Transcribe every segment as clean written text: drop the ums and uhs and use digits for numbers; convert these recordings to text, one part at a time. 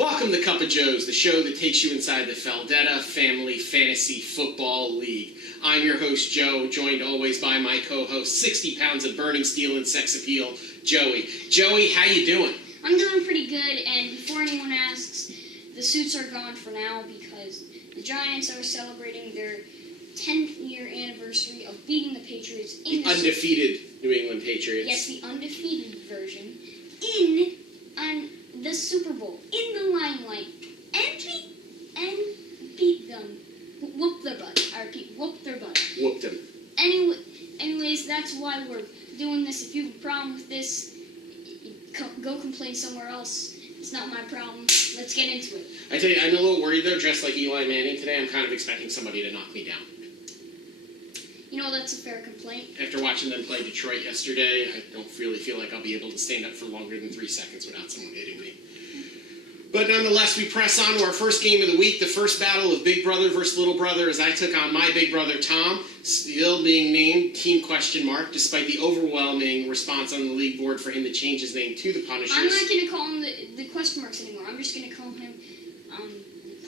Welcome to Cup of Joes, the show that takes you inside the Feldetta Family Fantasy Football League. I'm your host, Joe, joined always by my co-host, 60 pounds of burning steel and sex appeal, Joey. Joey, how you doing? I'm doing pretty good, and before anyone asks, the suits are gone for now because the Giants are celebrating their 10th year anniversary of beating the Patriots in the undefeated New England Patriots. Yes, the undefeated version on the Super Bowl in the limelight, and beat them, whoop their butt. I repeat, whoop their butt. Whooped them. Anyways, that's why we're doing this. If you have a problem with this, go complain somewhere else. It's not my problem. Let's get into it. I tell you, I'm a little worried though. Dressed like Eli Manning today, I'm kind of expecting somebody to knock me down. You know, that's a fair complaint. After watching them play Detroit yesterday, I don't really feel like I'll be able to stand up for longer than 3 seconds without someone hitting me. But nonetheless, we press on to our first game of the week, the first battle of Big Brother versus Little Brother, as I took on my big brother Tom, still being named Team Question Mark, despite the overwhelming response on the league board for him to change his name to the Punishers. I'm not going to call him the question marks anymore. I'm just going to call him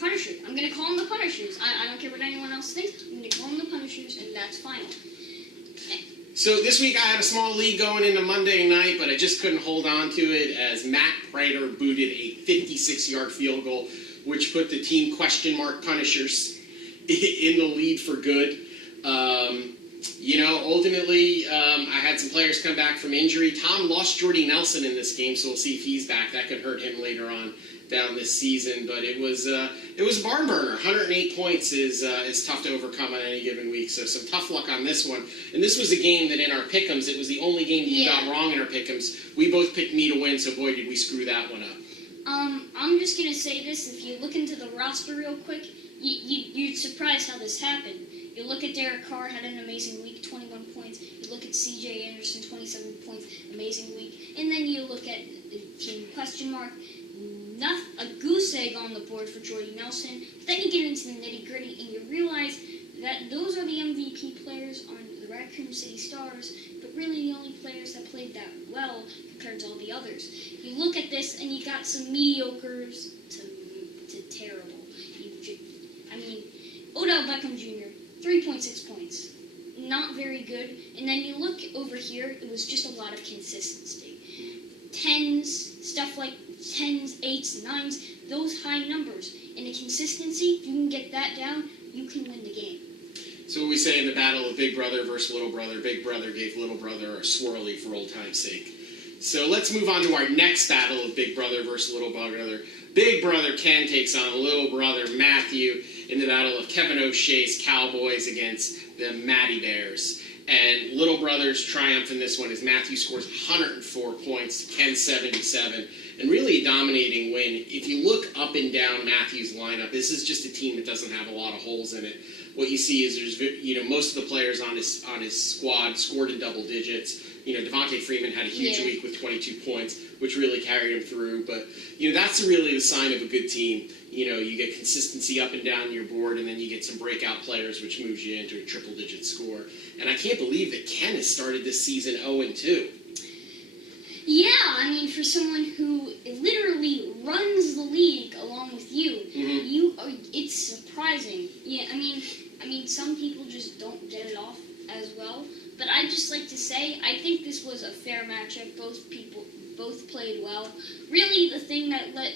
Punishers. I'm going to call him the Punishers. I don't care what anyone else thinks. I'm going to call him the Punishers, and that's final. So this week I had a small lead going into Monday night, but I just couldn't hold on to it as Matt Prater booted a 56-yard field goal, which put the Team Question Mark Punishers in the lead for good. Ultimately, I had some players come back from injury. Tom lost Jordy Nelson in this game, so we'll see if he's back. That could hurt him later on down this season, but it was a barn burner. 108 points is tough to overcome on any given week, so some tough luck on this one. And this was a game that in our pick'ems, it was the only game that you got wrong in our pick'ems. We both picked me to win, so boy, did we screw that one up. I'm just gonna say this: if you look into the roster real quick, you'd surprised how this happened. You look at Derek Carr, had an amazing week, 21 points. You look at C.J. Anderson, 27 points, amazing week. And then you look at Team Question Mark, a goose egg on the board for Jordy Nelson. But then you get into the nitty-gritty and you realize that those are the MVP players on the Raccoon City Stars, but really the only players that played that well compared to all the others. You look at this and you got some mediocres to terrible. Odell Beckham Jr., 3.6 points. Not very good. And then you look over here, it was just a lot of consistency. 10s, stuff like 10s, 8s, 9s, those high numbers. And the consistency, if you can get that down, you can win the game. So what we say in the battle of Big Brother versus Little Brother, Big Brother gave Little Brother a swirly for old time's sake. So let's move on to our next battle of Big Brother versus Little Brother. Big Brother Ken takes on Little Brother Matthew in the battle of Kevin O'Shea's Cowboys against the Matty Bears. And Little Brother's triumph in this one is Matthew scores 104 points, Ken 77, and really a dominating win. If you look up and down Matthew's lineup, this is just a team that doesn't have a lot of holes in it. What you see is there's, most of the players on his squad scored in double digits. Devontae Freeman had a huge week with 22 points, which really carried him through. But, that's really the sign of a good team. You get consistency up and down your board, and then you get some breakout players, which moves you into a triple-digit score. And I can't believe that Ken has started this season 0-2. Yeah, for someone who literally runs the league along with you, it's surprising. Yeah, some people just don't get it off as well. But I'd just like to say, I think this was a fair matchup. Both played well. Really, the thing that let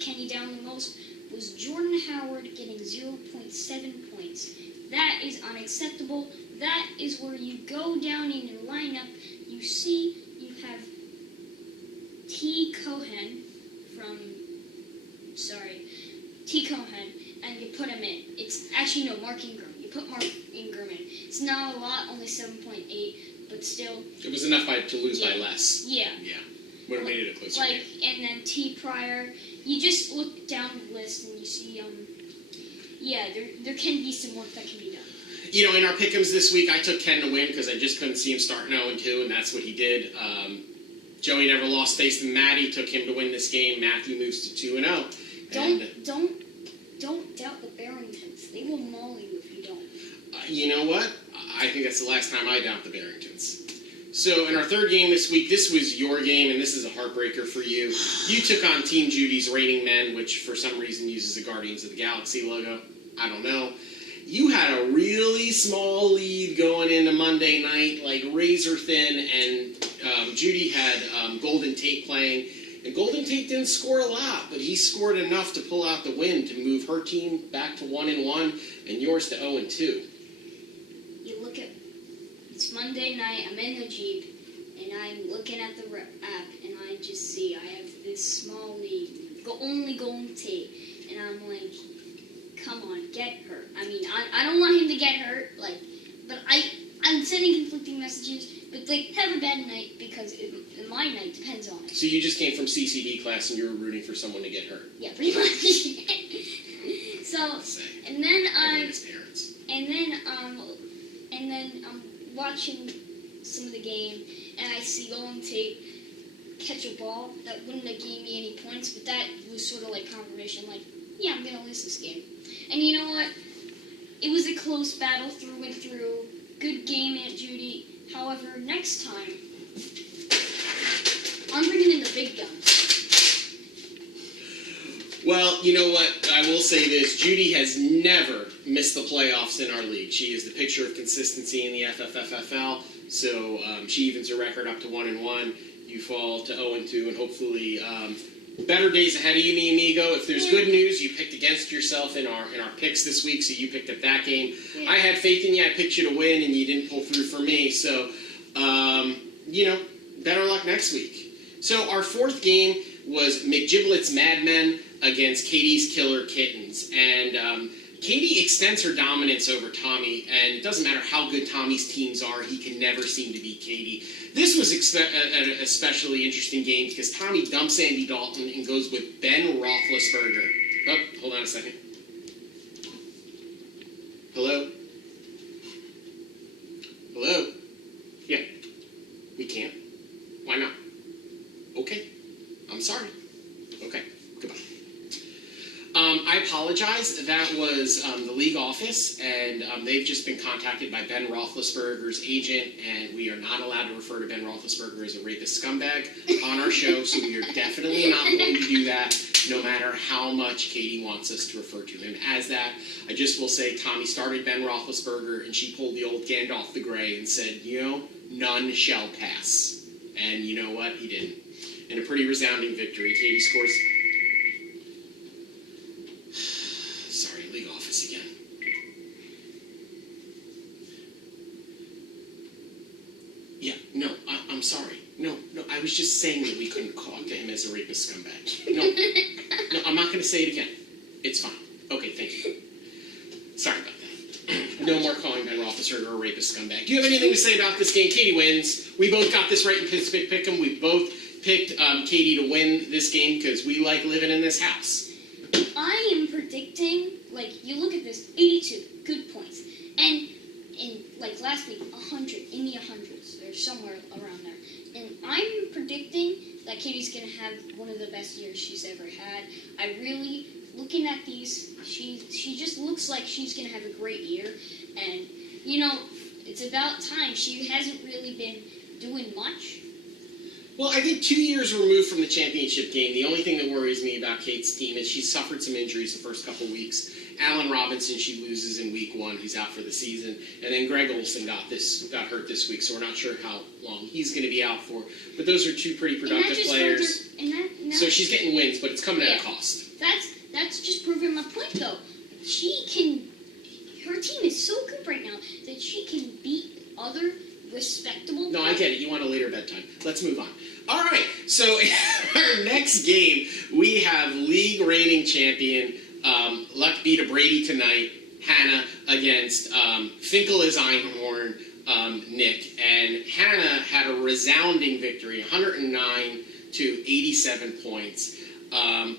Kenny down the most was Jordan Howard getting 0.7 points. That is unacceptable. That is where you go down in your lineup. You see, you have T. Cohen, and you put him in. It's actually Mark Ingram. You put Mark Ingram in. It's not a lot, only 7.8, but still. It was enough to lose by less. Yeah. Yeah. Would have made it a closer game. And then T. Pryor. You just look down the list and you see, there can be some work that can be done. In our pick'ems this week, I took Ken to win because I just couldn't see him starting 0-2, and that's what he did. Joey never lost faith in Matty, took him to win this game. Matthew moves to 2-0. Don't doubt the Barringtons. They will maul you if you don't. You know what? I think that's the last time I doubt the Barringtons. So in our third game this week, this was your game, and this is a heartbreaker for you. You took on Team Judy's reigning men, which for some reason uses the Guardians of the Galaxy logo. I don't know. You had a really small lead going into Monday night, like razor thin, and Judy had Golden Tate playing. And Golden Tate didn't score a lot, but he scored enough to pull out the win to move her team back to 1-1 and yours to 0-2. You look at, it's Monday night, I'm in the Jeep, and I'm looking at the app, and I just see I have this small lead, only Golden Tate, and I'm like, come on, get her. I mean, I don't want him to get hurt, like, but I'm sending conflicting messages, but like, have a bad night, because my night depends on it. So you just came from CCD class and you were rooting for someone to get hurt? Yeah, pretty much. So, and then I'm watching some of the game, and I see Golden Tate catch a ball that wouldn't have gave me any points, but that was sort of like confirmation, like, yeah, I'm gonna lose this game. And you know what? It was a close battle through and through. Good game, Aunt Judy. However, next time, I'm bringing in the big guns. Well, you know what? I will say this. Judy has never missed the playoffs in our league. She is the picture of consistency in the FFFFL. So she evens her record up to 1-1. You fall to 0-2, and hopefully better days ahead of you, mi amigo. If there's good news, you picked against yourself in our picks this week, so you picked up that game. Yeah. I had faith in you. I picked you to win, and you didn't pull through for me. So, better luck next week. So our fourth game was McGiblet's Mad Men against Katie's Killer Kittens. And Katie extends her dominance over Tommy, and it doesn't matter how good Tommy's teams are, he can never seem to beat Katie. This was an especially interesting game because Tommy dumps Andy Dalton and goes with Ben Roethlisberger. Oh, hold on a second. Hello? Hello? Yeah. We can't. Why not? Okay. I'm sorry. Okay. Goodbye. I apologize. That was the league office, and they've just been contacted by Ben Roethlisberger's agent, and we are not allowed to refer to Ben Roethlisberger as a rapist scumbag on our show, so we are definitely not going to do that, no matter how much Katie wants us to refer to him as that. I just will say Tommy started Ben Roethlisberger, and she pulled the old Gandalf the Grey and said, none shall pass. And you know what? He didn't. In a pretty resounding victory, Katie scores... Sorry, league office again. Yeah, no, I'm sorry. No, I was just saying that we couldn't talk to him as a rapist scumbag. No, I'm not going to say it again. It's fine. Okay, thank you. Sorry about that. No more calling Ben Roethlisberger a rapist scumbag. Do you have anything to say about this game? Katie wins. We both got this right in Pittsburgh Pick'em. We both picked Katie to win this game because we like living in this house. I am predicting, you look at this, 82 good points. And like last week, 100, in the 100s, or somewhere around there. And I'm predicting that Katie's going to have one of the best years she's ever had. I really, looking at these, she just looks like she's going to have a great year. And, it's about time. She hasn't really been doing much. Well, I think 2 years removed from the championship game, the only thing that worries me about Kate's team is she's suffered some injuries the first couple weeks. Allen Robinson, she loses in week 1. He's out for the season. And then Greg Olsen got hurt this week, so we're not sure how long he's going to be out for. But those are two pretty productive players. So she's getting wins, but it's coming at a cost. That's just proving my point, though. Her team is so good right now that she can beat other respectable. No, I get it. You want a later bedtime. Let's move on. All right. So in our next game, we have league reigning champion Luck beat a Brady tonight, Hannah, against Finkel is Einhorn, Nick. And Hannah had a resounding victory, 109 to 87 points.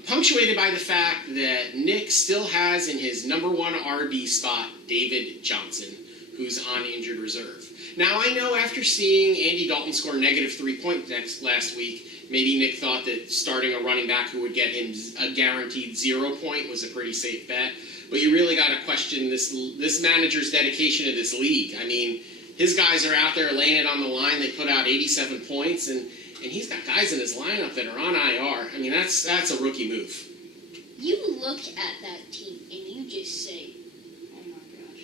Punctuated by the fact that Nick still has in his number 1 RB spot David Johnson, who's on injured reserve. Now, I know after seeing Andy Dalton score -3 points last week, maybe Nick thought that starting a running back who would get him a guaranteed 0 point was a pretty safe bet. But you really got to question this manager's dedication to this league. I mean, His guys are out there laying it on the line. They put out 87 points, and he's got guys in his lineup that are on IR. I mean, that's a rookie move. You look at that team and you just say, oh my gosh.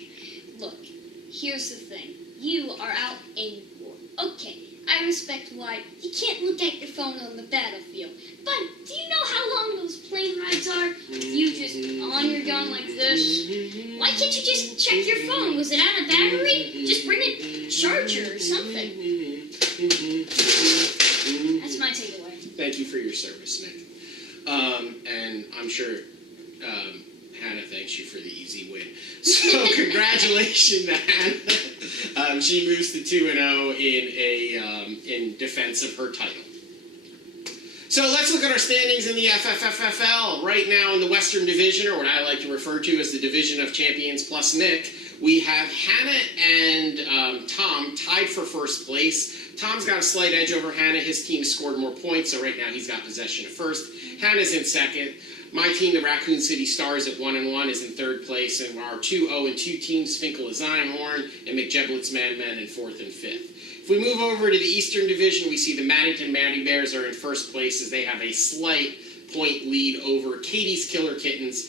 Look, here's the thing. You are out in war. Okay, I respect why you can't look at your phone on the battlefield. But do you know how long those plane rides are? You just on your gun like this. Why can't you just check your phone? Was it out of battery? Just bring a charger or something. That's my takeaway. Thank you for your service, Nick. And I'm sure Hannah thanks you for the easy win. So congratulations to Hannah. She moves to 2-0 in defense of her title. So let's look at our standings in the FFFFL. Right now in the Western Division, or what I like to refer to as the Division of Champions plus Nick, we have Hannah and Tom tied for first place. Tom's got a slight edge over Hannah. His team scored more points, so right now he's got possession of first. Hannah's in second. My team, the Raccoon City Stars at 1-1, is in third place, and our 2-0-2 teams, Finkel is Einhorn and McJeblett's Man Men in fourth and fifth. If we move over to the Eastern Division, we see the Maddington Matty Bears are in first place as they have a slight point lead over Katie's Killer Kittens.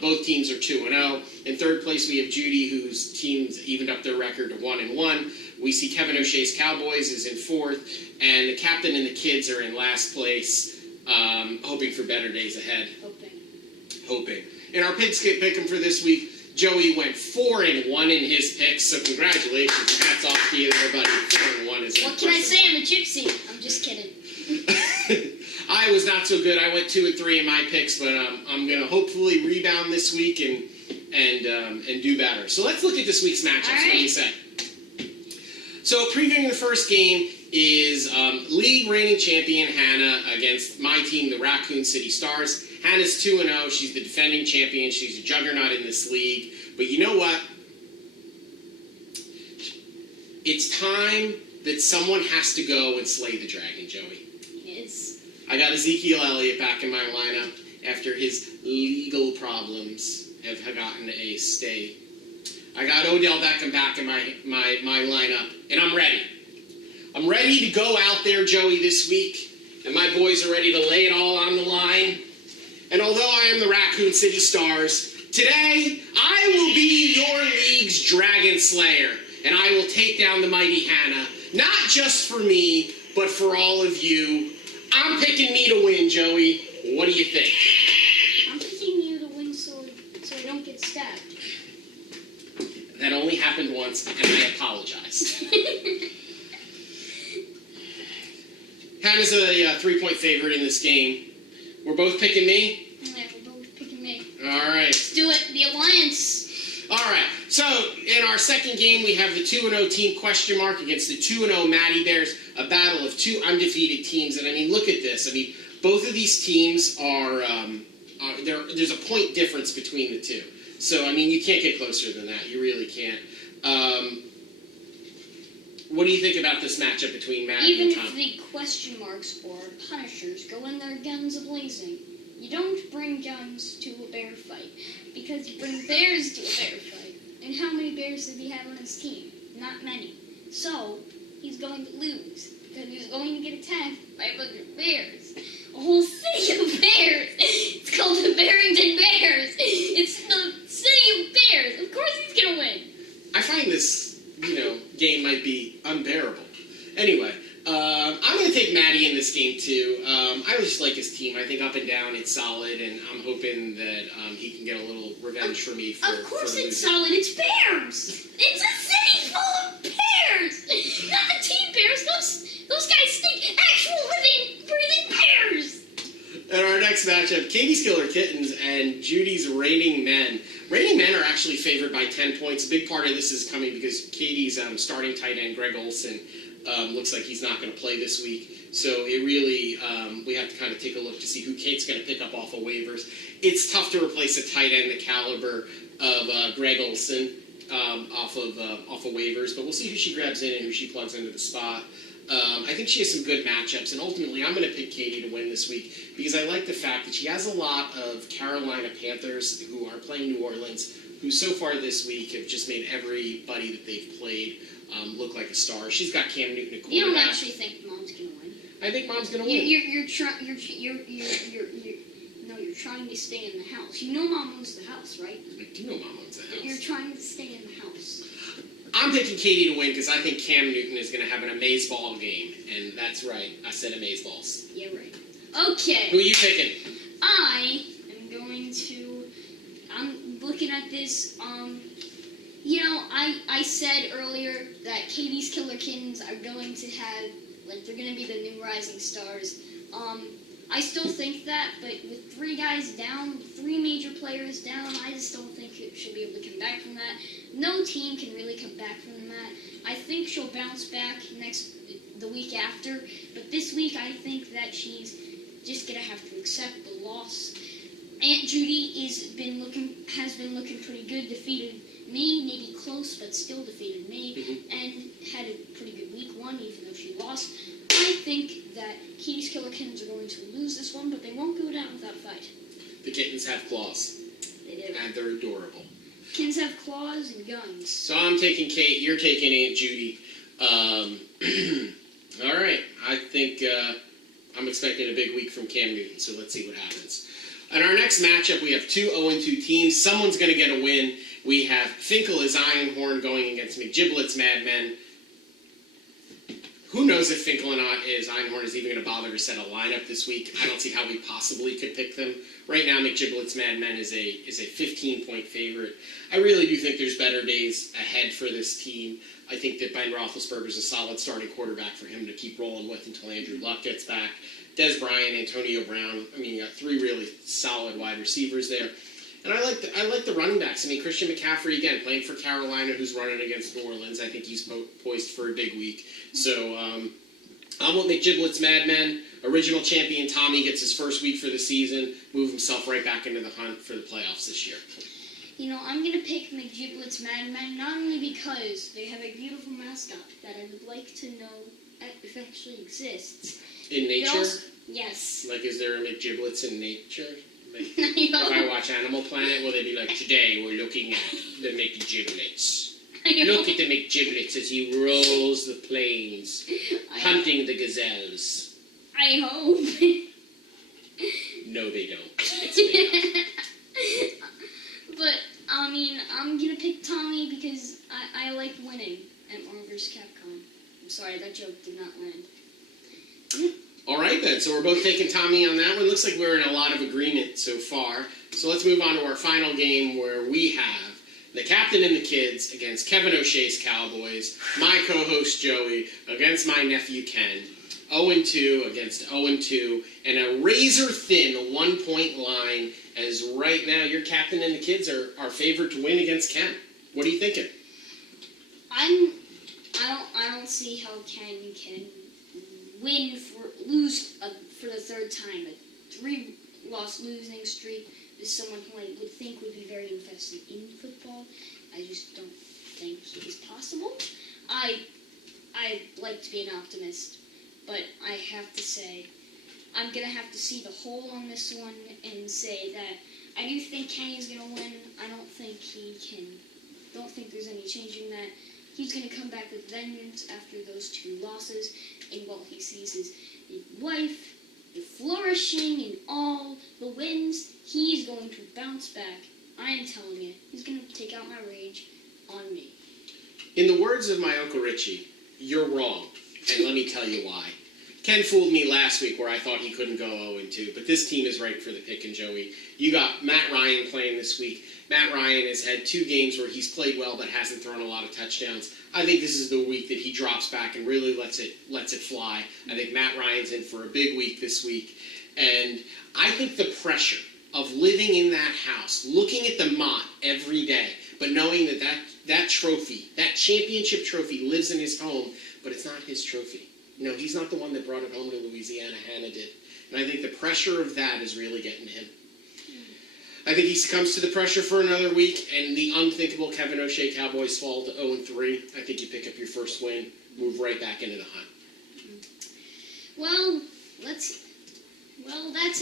Both teams are 2-0. In third place, we have Judy, whose teams evened up their record to 1-1. We see Kevin O'Shea's Cowboys is in fourth, and the captain and the kids are in last place, hoping for better days ahead. Hoping. In our pick'em for this week, Joey went 4-1 in his picks, so congratulations. Hats off to you there, buddy. 4-1 is What can I say? I'm a gypsy. I'm just kidding. I was not so good. I went 2-3 in my picks, but I'm going to hopefully rebound this week and do better. So let's look at this week's matchups. Right. What do you say? So previewing the first game is league reigning champion Hannah against my team, the Raccoon City Stars. Hannah's 2-0. She's the defending champion. She's a juggernaut in this league. But you know what? It's time that someone has to go and slay the dragon, Joey. Yes. I got Ezekiel Elliott back in my lineup after his legal problems have gotten a stay. I got Odell Beckham back in my lineup, and I'm ready. I'm ready to go out there, Joey, this week, and my boys are ready to lay it all on the line. And although I am the Raccoon City Stars, today I will be your league's Dragon Slayer, and I will take down the mighty Hannah, not just for me, but for all of you. I'm picking me to win, Joey. What do you think? I'm picking you to win so I don't get stabbed. That only happened once, and I apologize. Hannah's a 3-point favorite in this game. We're both picking me? Yeah, we're both picking me. All right. Let's do it. The Alliance. All right. So, in our second game, we have the 2-0 team question mark against the 2-0 Matty Bears, a battle of two undefeated teams. And, I mean, look at this. I mean, both of these teams are there's a point difference between the two. So, I mean, you can't get closer than that. You really can't. What do you think about this matchup between Matt and Tom? Even if the question marks or punishers go in their guns a-blazing, you don't bring guns to a bear fight, because you bring bears to a bear fight. And how many bears did he have on his team? Not many. So, he's going to lose, because he's going to get attacked by a bunch of bears. A whole city of bears! It's called the Barrington Bears! It's the city of bears! Of course he's going to win! I find this, game might be unbearable. Anyway, I'm going to take Matty in this game, too. I just like his team. I think up and down it's solid, and I'm hoping that he can get a little revenge for me for Of course it's losing. solid. It's bears! It's a city full of bears! Not the teen bears. Those guys stink. Actual living, breathing bears! In our next matchup, Katie's Killer Kittens and Judy's Reigning Men. Reigning Men are actually favored by 10 points. A big part of this is coming because Katie's starting tight end, Greg Olson, looks like he's not going to play this week. So it really, we have to kind of take a look to see who Kate's going to pick up off of waivers. It's tough to replace a tight end the caliber of Greg Olson off of waivers, but we'll see who she grabs in and who she plugs into the spot. I think she has some good matchups, and ultimately I'm going to pick Katie to win this week because I like the fact that she has a lot of Carolina Panthers who are playing New Orleans, who so far this week have just made everybody that they've played look like a star. She's got Cam Newton at quarterback. You don't actually think Mom's gonna win? I think Mom's gonna win. You're trying to stay in the house. You know Mom owns the house, right? I do know Mom owns the house. You're trying to stay in the house. I'm picking Katie to win because I think Cam Newton is going to have an amaze-ball game. And that's right. I said amaze-balls. Yeah, right. Okay. Who are you picking? I am going to... I'm looking at this, I said earlier that Katie's Killer Kittens are going to have, they're going to be the new rising stars. I still think that, but with 3 guys down, 3 major players down, I just don't think it should be able to come back from that. No team can really come back from that. I think she'll bounce back the week after, but this week I think that she's just going to have to accept the loss. Aunt Judy has been looking pretty good, defeated me, maybe close, but still defeated me, and had a pretty good week 1, even though she lost. I think that Katie's Killer Kittens are going to lose this one, but they won't go down without a fight. The kittens have claws. They do. And they're adorable. Kittens have claws and guns. So I'm taking Kate, you're taking Aunt Judy. All right, I think I'm expecting a big week from Cam Newton, so let's see what happens. In our next matchup, we have 2 0-2 teams. Someone's going to get a win. We have Finkel as Ironhorn going against McGiblets Madmen. Who knows if Finkel and Einhorn is even going to bother to set a lineup this week? I don't see how we possibly could pick them. Right now, McGiblets Madmen is a 15-point favorite. I really do think there's better days ahead for this team. I think that Ben Roethlisberger is a solid starting quarterback for him to keep rolling with until Andrew Luck gets back. Des Bryant, Antonio Brown. I mean, you got 3 really solid wide receivers there. And I like the running backs. I mean, Christian McCaffrey, again, playing for Carolina, who's running against New Orleans. I think he's poised for a big week. So I'm with McGiblets Madmen. Original champion Tommy gets his first week for the season, move himself right back into the hunt for the playoffs this year. I'm going to pick McGiblets Madmen, not only because they have a beautiful mascot that I would like to know if actually exists. In nature? Yes. Like, is there a McGiblets in nature? Like, if I watch Animal Planet, will they be like, today we're looking at the McGiblets. Look at the McGiblets as he rolls the plains, hunting the gazelles. I hope. No, they don't. It's made up. But, I'm going to pick Tommy because I like winning at Marvel vs. Capcom. I'm sorry, that joke did not land. All right, then. So we're both taking Tommy on that one. Looks like we're in a lot of agreement so far. So let's move on to our final game where we have the captain and the kids against Kevin O'Shea's Cowboys, my co-host Joey against my nephew Ken, 0-2 against 0-2, and a razor-thin 1-point line as right now your captain and the kids are favored to win against Ken. What are you thinking? I don't see how Ken can lose for the 3rd time. A 3-loss losing streak is someone who I would think would be very invested in football. I just don't think it is possible. I like to be an optimist, but I have to say I'm gonna have to see the whole on this one and say that I do think Kenny's gonna win. I don't think he can. Don't think there's any changing that. He's going to come back with vengeance after those 2 losses, and while he sees his wife flourishing in all the wins, he's going to bounce back. I am telling you, he's going to take out my rage on me. In the words of my Uncle Richie, you're wrong, and let me tell you why. Ken fooled me last week where I thought he couldn't go 0-2, but this team is right for the pick, and Joey. You got Matt Ryan playing this week. Matt Ryan has had 2 games where he's played well but hasn't thrown a lot of touchdowns. I think this is the week that he drops back and really lets it fly. I think Matt Ryan's in for a big week this week. And I think the pressure of living in that house, looking at the Mott every day, but knowing that trophy, that championship trophy lives in his home, but it's not his trophy. No, he's not the one that brought it home to Louisiana. Hannah did. And I think the pressure of that is really getting to him. I think he succumbs to the pressure for another week, and the unthinkable Kevin O'Shea Cowboys fall to 0-3. I think you pick up your first win, move right back into the hunt. Well, that's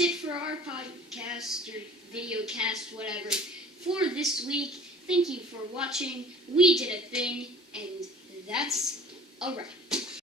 it for our podcast or video cast, whatever, for this week. Thank you for watching. We did a thing, and that's a wrap.